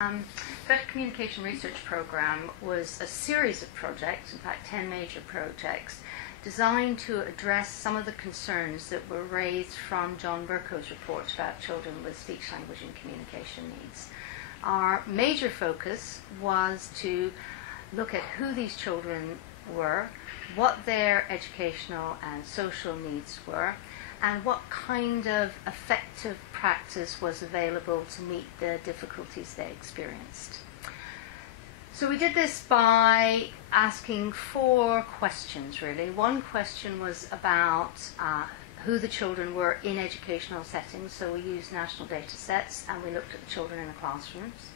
Better Communication Research Program was a series of projects, in fact 10 major projects, designed to address some of the concerns that were raised from John Bercow's report about children with speech, language and communication needs. Our major focus was to look at who these children were, what their educational and social needs were, and what kind of effective practice was available to meet the difficulties they experienced. So we did this by asking 4 questions, really. One question was about who the children were in educational settings, so we used national data sets and we looked at the children in the classrooms.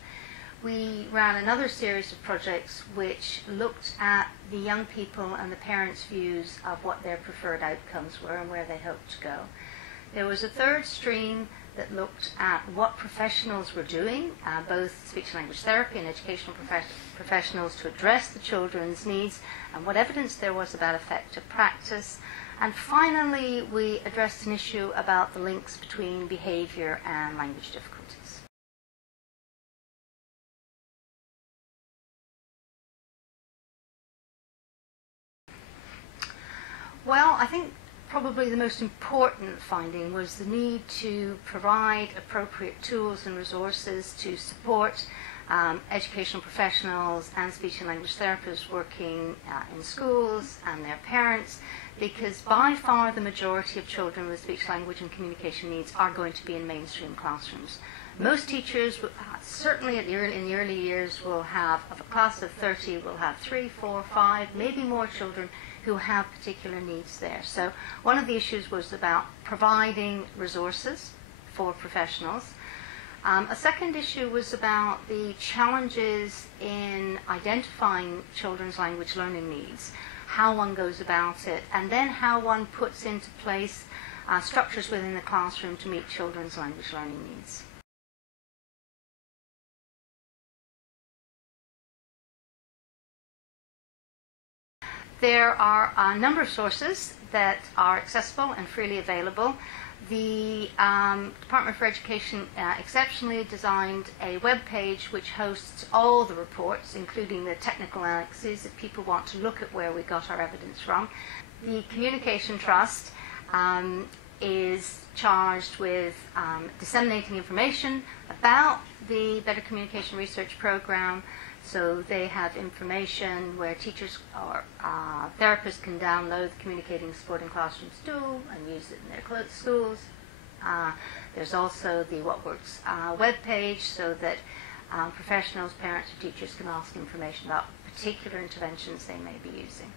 We ran another series of projects which looked at the young people and the parents' views of what their preferred outcomes were and where they hoped to go. There was a third stream that looked at what professionals were doing, both speech and language therapy and educational professionals, to address the children's needs and what evidence there was about effective practice. And finally, we addressed an issue about the links between behaviour and language difficulties. Well, I think probably the most important finding was the need to provide appropriate tools and resources to support educational professionals and speech and language therapists working in schools and their parents, because by far the majority of children with speech, language and communication needs are going to be in mainstream classrooms. Most teachers, certainly in the early years, will have, of a class of 30, will have 3, 4, 5, maybe more children who have particular needs there. So one of the issues was about providing resources for professionals. A second issue was about the challenges in identifying children's language learning needs, how one goes about it, and then how one puts into place structures within the classroom to meet children's language learning needs. There are a number of sources that are accessible and freely available. The Department for Education exceptionally designed a webpage which hosts all the reports, including the technical analyses, if people want to look at where we got our evidence from. The Communication Trust is charged with disseminating information about the Better Communication Research Program. So they have information where teachers or therapists can download the Communicating and Supporting Classrooms tool and use it in their schools. There's also the What Works webpage, so that professionals, parents, or teachers can ask information about particular interventions they may be using.